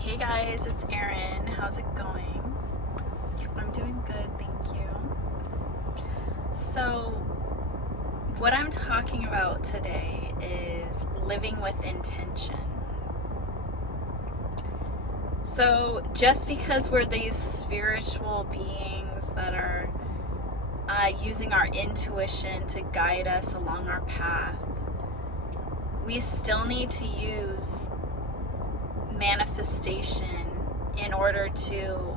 Hey guys, it's Erin. How's it going? I'm doing good, thank you. So, what I'm talking about today is living with intention. So, just because we're these spiritual beings that are using our intuition to guide us along our path, we still need to use manifestation in order to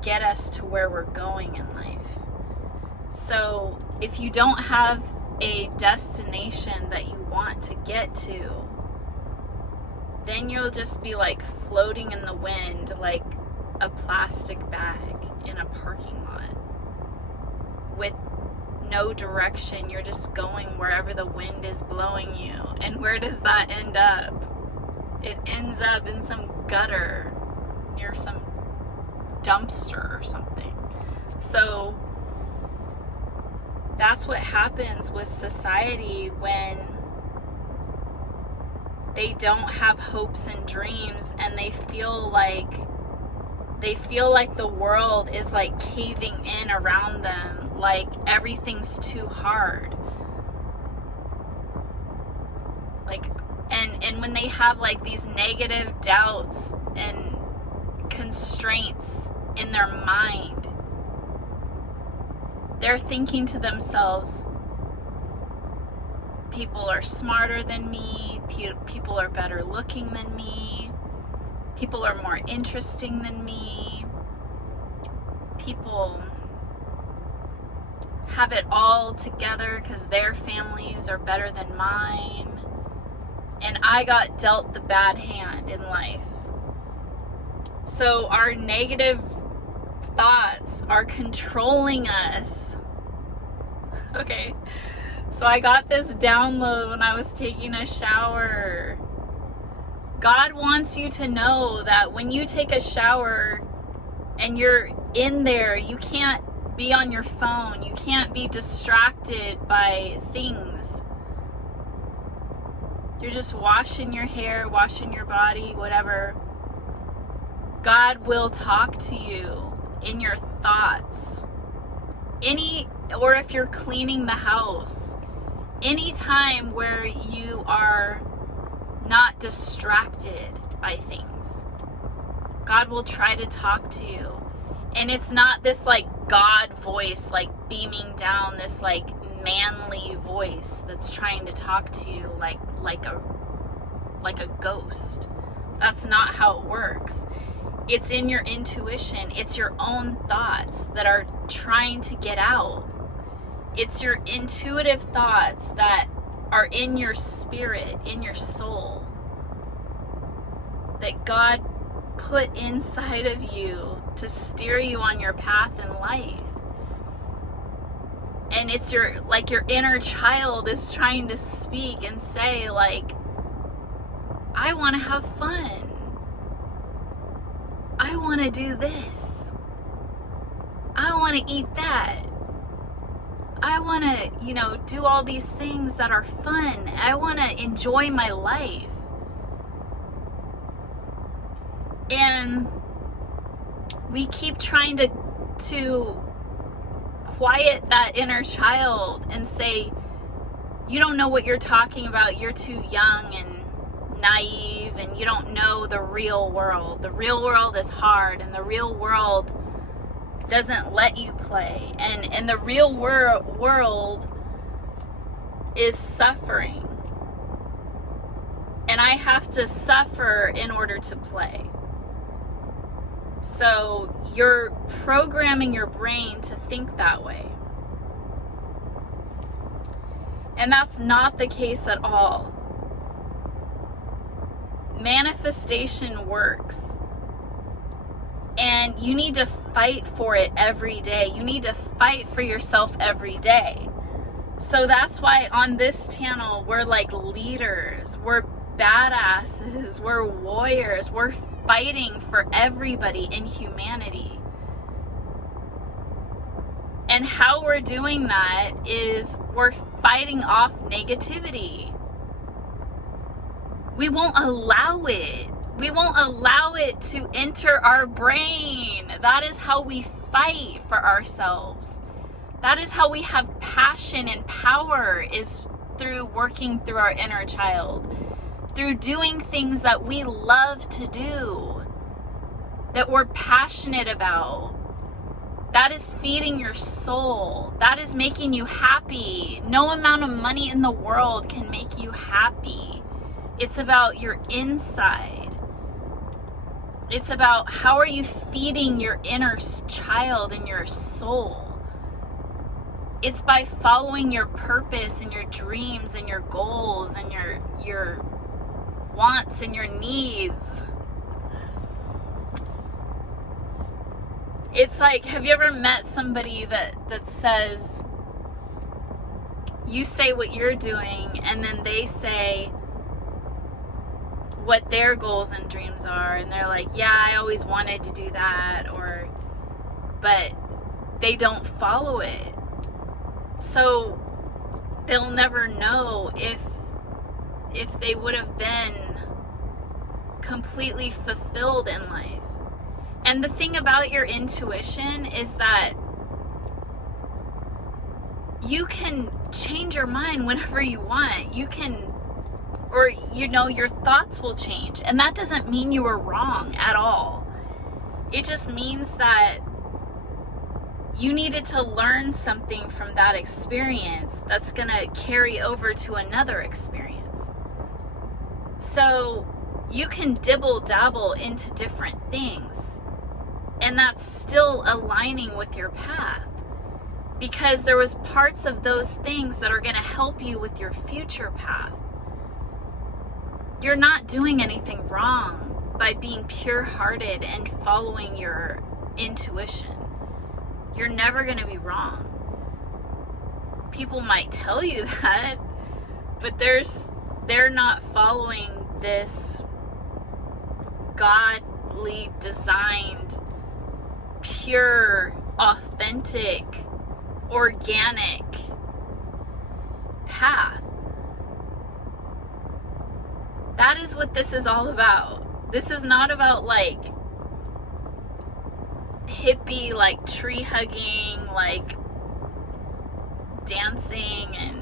get us to where we're going in life. So if you don't have a destination that you want to get to, then you'll just be like floating in the wind like a plastic bag in a parking lot with no direction. You're just going wherever the wind is blowing you. And where does that end up? It ends up in some gutter near some dumpster or something. So that's what happens with society when they don't have hopes and dreams, and they feel like the world is like caving in around them, like everything's too hard. And when they have like these negative doubts and constraints in their mind, they're thinking to themselves, people are smarter than me, people are better looking than me, people are more interesting than me, people have it all together because their families are better than mine. And I got dealt the bad hand in life. So our negative thoughts are controlling us. Okay, so I got this download when I was taking a shower. God wants you to know that when you take a shower and you're in there, you can't be on your phone. You can't be distracted by things. You're just washing your hair, washing your body, whatever. God will talk to you in your thoughts. Or if you're cleaning the house, any time where you are not distracted by things, God will try to talk to you. And it's not this like God voice, like beaming down, this like manly voice that's trying to talk to you like a ghost. That's not how it works. It's in your intuition. It's your own thoughts that are trying to get out. It's your intuitive thoughts that are in your spirit, in your soul, that God put inside of you to steer you on your path in life. And it's your inner child is trying to speak and say like, I want to have fun. I want to do this. I want to eat that. I want to, do all these things that are fun. I want to enjoy my life. And we keep trying to quiet that inner child and say, you don't know what you're talking about. You're too young and naive, and you don't know the real world. The real world is hard, and the real world doesn't let you play. And the real world is suffering. And I have to suffer in order to play. So you're programming your brain to think that way. And that's not the case at all. Manifestation works. And you need to fight for it every day. You need to fight for yourself every day. So that's why on this channel, we're like leaders. We're badasses. We're warriors. We're fighting for everybody in humanity. And how we're doing that is we're fighting off negativity. We won't allow it. We won't allow it to enter our brain. That is how we fight for ourselves. That is how we have passion and power, is through working through our inner child, through doing things that we love to do, that we're passionate about. That is feeding your soul. That is making you happy. No amount of money in the world can make you happy. It's about your inside. It's about how are you feeding your inner child and your soul. It's by following your purpose and your dreams and your goals and your wants and your needs. It's like, have you ever met somebody that says, you say what you're doing and then they say what their goals and dreams are, and they're like, yeah, I always wanted to do that, but they don't follow it. So they'll never know if they would have been completely fulfilled in life. And the thing about your intuition is that you can change your mind whenever you want. You can, or your thoughts will change. And that doesn't mean you were wrong at all. It just means that you needed to learn something from that experience that's going to carry over to another experience. So you can dibble dabble into different things, and that's still aligning with your path, because there was parts of those things that are going to help you with your future path. You're not doing anything wrong by being pure-hearted and following your intuition. You're never going to be wrong. People might tell you that, but they're not following this godly designed, pure, authentic, organic path. That is what this is all about. This is not about like hippie, like tree hugging, like dancing and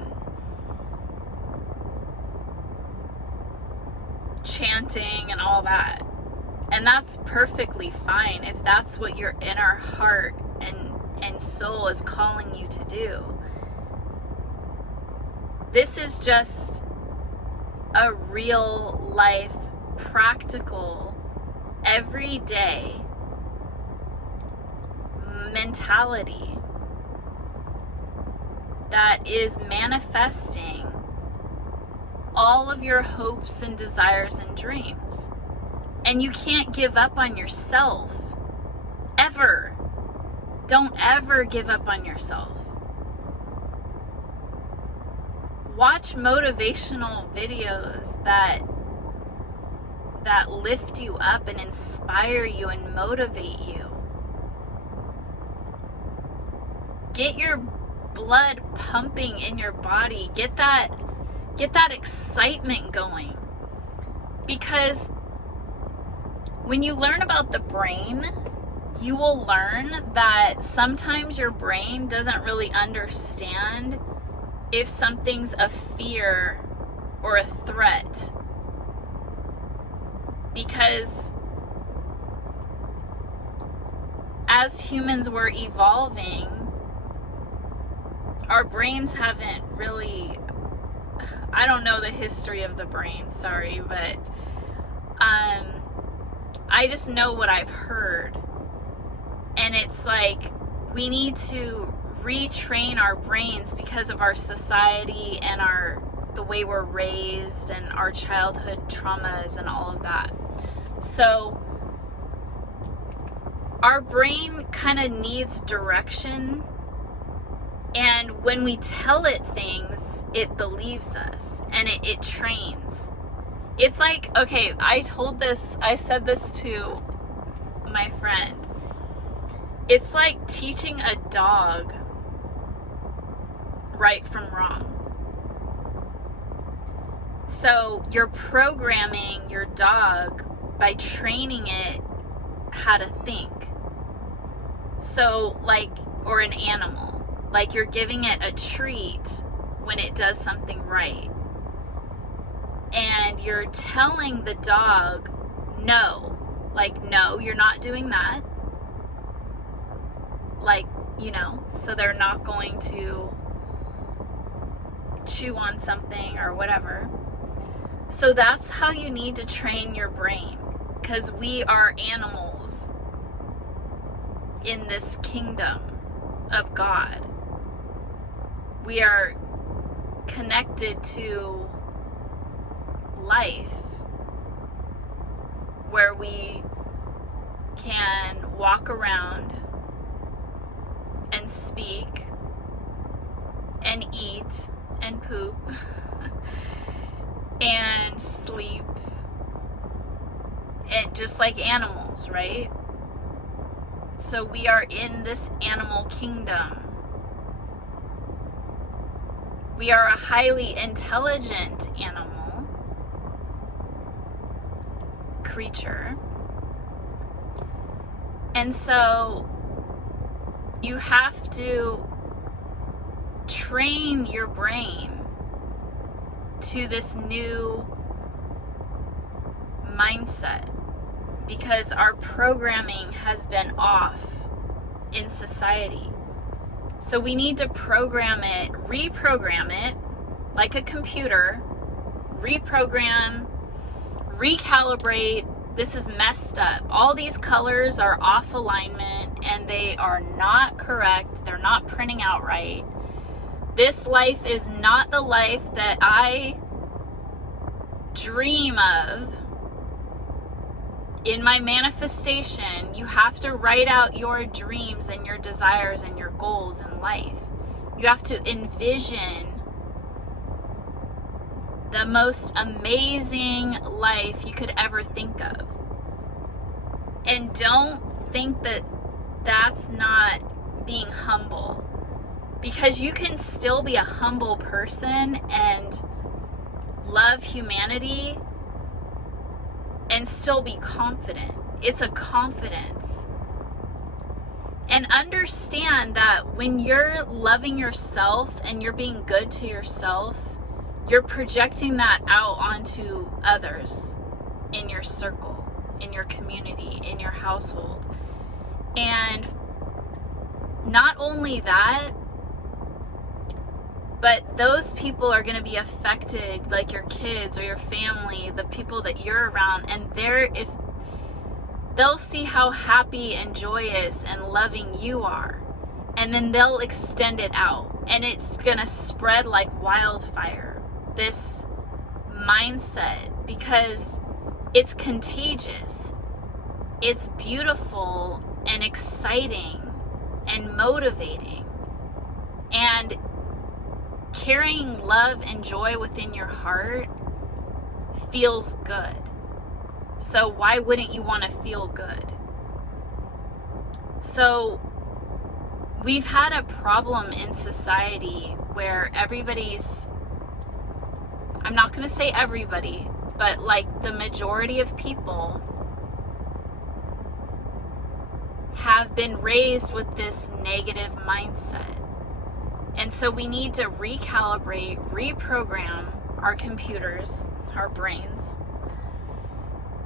chanting and all that. And that's perfectly fine if that's what your inner heart and soul is calling you to do. This is just a real life, practical, everyday mentality that is manifesting all of your hopes and desires and dreams. And you can't give up on yourself. Ever. Don't ever give up on yourself. Watch motivational videos that lift you up and inspire you and motivate you. Get your blood pumping in your body. Get that excitement going. Because when you learn about the brain, you will learn that sometimes your brain doesn't really understand if something's a fear or a threat. Because as humans were evolving, our brains haven't really, I don't know the history of the brain, sorry, but I just know what I've heard. And it's like we need to retrain our brains because of our society and the way we're raised and our childhood traumas and all of that. So our brain kind of needs direction, and when we tell it things, it believes us and it trains. It's like, okay, I said this to my friend. It's like teaching a dog right from wrong. So you're programming your dog by training it how to think. So like, or an animal, like you're giving it a treat when it does something right. And you're telling the dog, no, like, no, you're not doing that. Like, you know, so they're not going to chew on something or whatever. So that's how you need to train your brain, because we are animals in this kingdom of God. We are connected to life, where we can walk around and speak and eat and poop and sleep, and just like animals, right? So we are in this animal kingdom. We are a highly intelligent animal creature. And so you have to train your brain to this new mindset, because our programming has been off in society. So we need to reprogram it like a computer, reprogram, recalibrate. This is messed up. All these colors are off alignment and they are not correct. They're not printing out right. This life is not the life that I dream of. In my manifestation, you have to write out your dreams and your desires and your goals in life. You have to envision the most amazing life you could ever think of. And don't think that that's not being humble, because you can still be a humble person and love humanity and still be confident. It's a confidence. And understand that when you're loving yourself and you're being good to yourself, you're projecting that out onto others in your circle, in your community, in your household. And not only that, but those people are going to be affected, like your kids or your family, the people that you're around, and if they'll see how happy and joyous and loving you are, and then they'll extend it out, and it's going to spread like wildfire, this mindset, because it's contagious. It's beautiful and exciting and motivating, and carrying love and joy within your heart feels good. So why wouldn't you want to feel good? So we've had a problem in society where I'm not going to say everybody, but like the majority of people have been raised with this negative mindset. And so we need to recalibrate, reprogram our computers, our brains.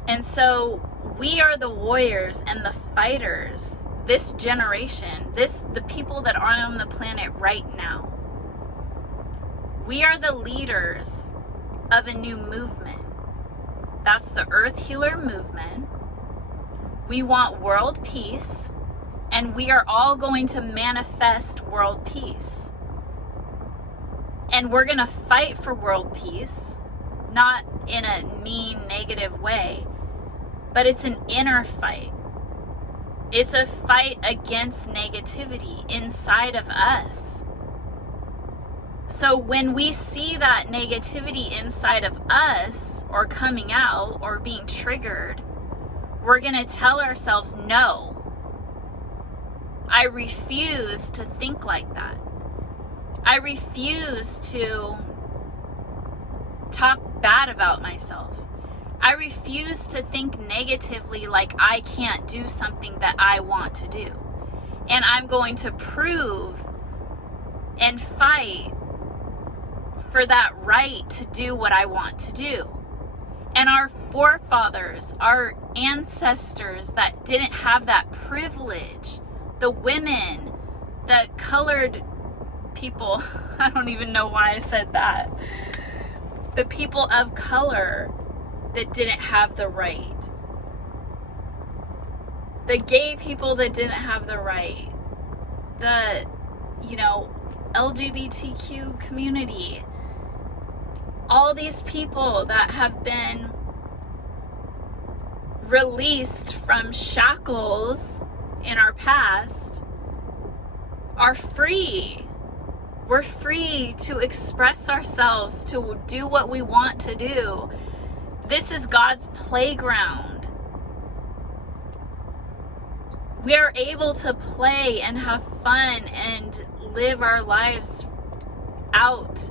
And so we are the warriors and the fighters, this generation, the people that are on the planet right now. We are the leaders of a new movement. That's the Earth Healer movement. We want world peace, and we are all going to manifest world peace. And we're going to fight for world peace, not in a mean, negative way, but it's an inner fight. It's a fight against negativity inside of us. So when we see that negativity inside of us, or coming out, or being triggered, we're going to tell ourselves, no, I refuse to think like that. I refuse to talk bad about myself. I refuse to think negatively like I can't do something that I want to do. And I'm going to prove and fight for that right to do what I want to do. And our forefathers, our ancestors that didn't have that privilege, the women, the colored people, I don't even know why I said that, the people of color that didn't have the right, the gay people that didn't have the right, the, LGBTQ community, all these people that have been released from shackles in our past are free. We're free to express ourselves, to do what we want to do. This is God's playground. We are able to play and have fun and live our lives out,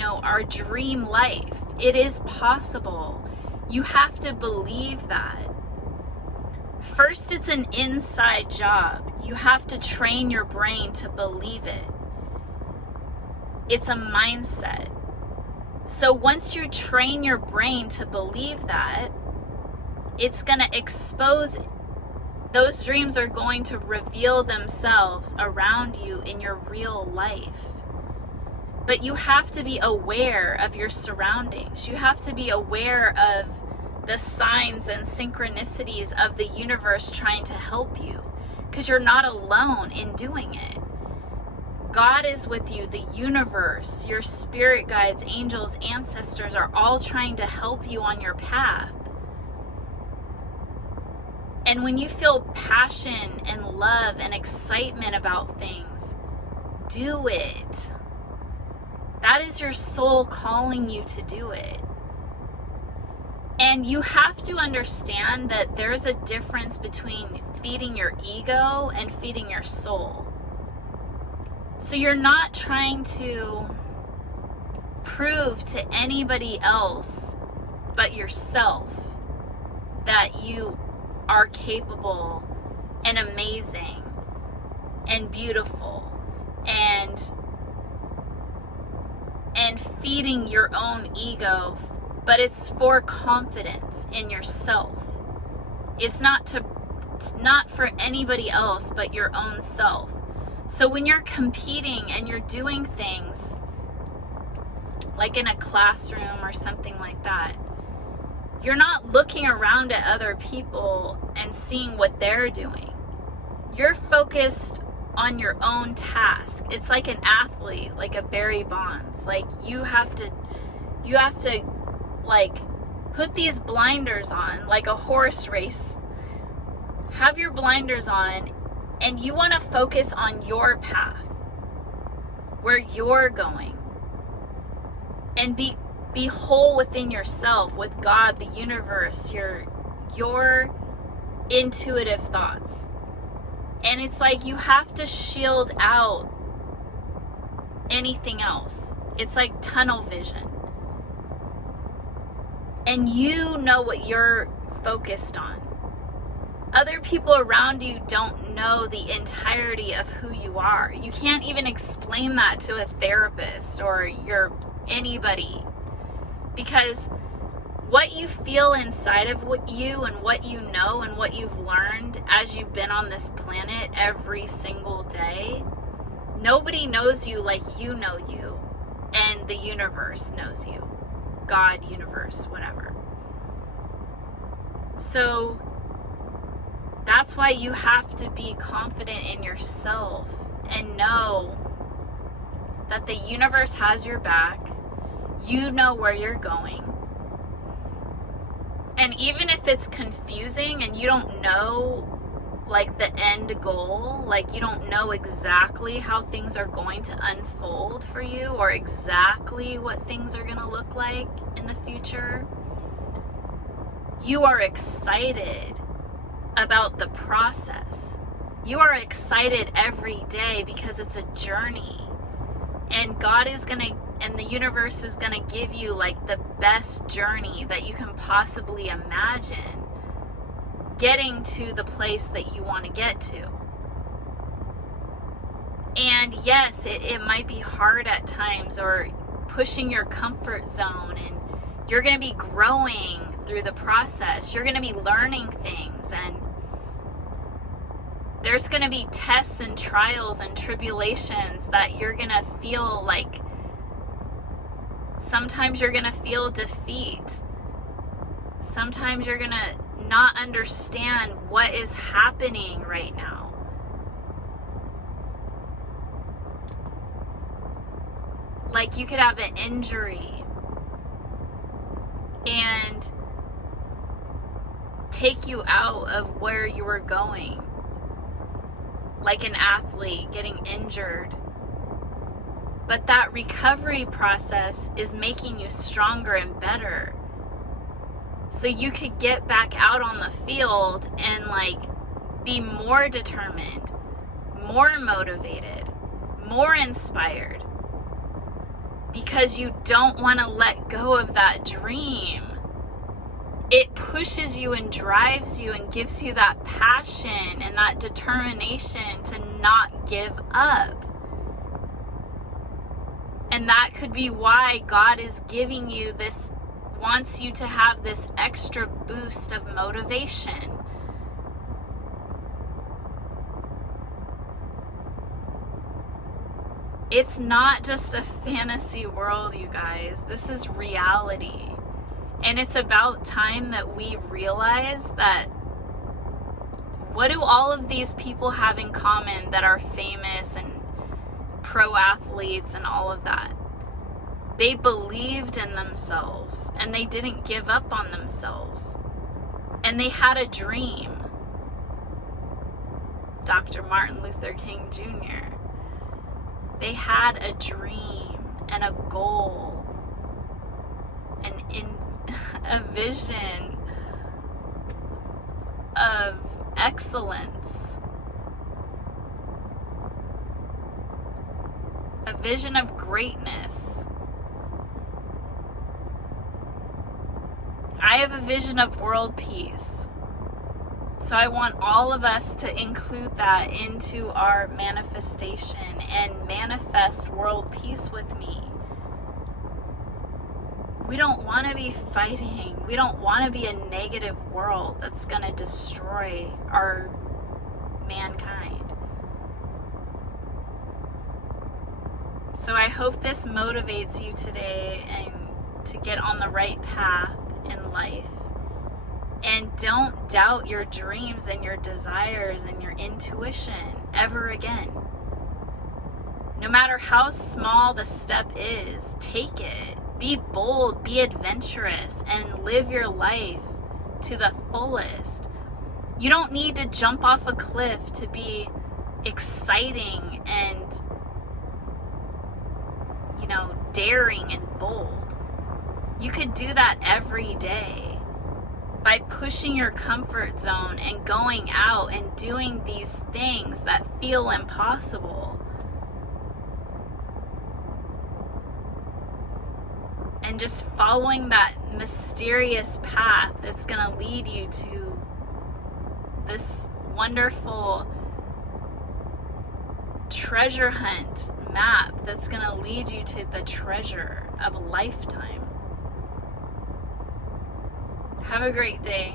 our dream life. It is possible. You have to believe that. First, it's an inside job. You have to train your brain to believe it. It's a mindset. So once you train your brain to believe that, it's going to expose it. Those dreams are going to reveal themselves around you in your real life. But you have to be aware of your surroundings. You have to be aware of the signs and synchronicities of the universe trying to help you, because you're not alone in doing it. God is with you, the universe, your spirit guides, angels, ancestors are all trying to help you on your path. And when you feel passion and love and excitement about things, do it. That is your soul calling you to do it. And you have to understand that there's a difference between feeding your ego and feeding your soul. So you're not trying to prove to anybody else but yourself that you are capable and amazing and beautiful and feeding your own ego, but it's for confidence in yourself. It's not for anybody else but your own self. So when you're competing and you're doing things like in a classroom or something like that, you're not looking around at other people and seeing what they're doing. You're focused on your own task. It's like an athlete, like a Barry Bonds. Like you have to like put these blinders on, like a horse race. Have your blinders on, and you want to focus on your path, where you're going, and be whole within yourself, with God, the universe, your intuitive thoughts. And it's like you have to shield out anything else. It's like tunnel vision. And you know what you're focused on. Other people around you don't know the entirety of who you are. You can't even explain that to a therapist or anybody. Because what you feel inside of you and what you know and what you've learned as you've been on this planet every single day, nobody knows you like you know you, and the universe knows you. God, universe, whatever. So that's why you have to be confident in yourself and know that the universe has your back. You know where you're going. And even if it's confusing and you don't know like the end goal, like you don't know exactly how things are going to unfold for you or exactly what things are going to look like in the future, you are excited about the process. You are excited every day because it's a journey. And God is going to, and the universe is going to give you like the best journey that you can possibly imagine getting to the place that you want to get to. And yes, it might be hard at times, or pushing your comfort zone, and you're going to be growing through the process. You're going to be learning things, and there's going to be tests and trials and tribulations that you're going to feel like, sometimes you're going to feel defeat. Sometimes you're going to not understand what is happening right now. Like you could have an injury and take you out of where you were going. Like an athlete getting injured. But that recovery process is making you stronger and better. So you could get back out on the field and like be more determined, more motivated, more inspired. Because you don't want to let go of that dream. It pushes you and drives you and gives you that passion and that determination to not give up. And that could be why God is giving you this, wants you to have this extra boost of motivation. It's not just a fantasy world, you guys. This is reality. And it's about time that we realize that, what do all of these people have in common that are famous and pro athletes and all of that? They believed in themselves and they didn't give up on themselves. And they had a dream. Dr. Martin Luther King Jr. They had a dream and a goal and a vision of excellence, a vision of greatness. I have a vision of world peace. So I want all of us to include that into our manifestation and manifest world peace with me. We don't want to be fighting. We don't want to be a negative world that's going to destroy our mankind. So I hope this motivates you today and to get on the right path in life. And don't doubt your dreams and your desires and your intuition ever again. No matter how small the step is, take it. Be bold, be adventurous, and live your life to the fullest. You don't need to jump off a cliff to be exciting and, daring and bold. You could do that every day. By pushing your comfort zone and going out and doing these things that feel impossible. And just following that mysterious path that's going to lead you to this wonderful treasure hunt map that's going to lead you to the treasure of a lifetime. Have a great day.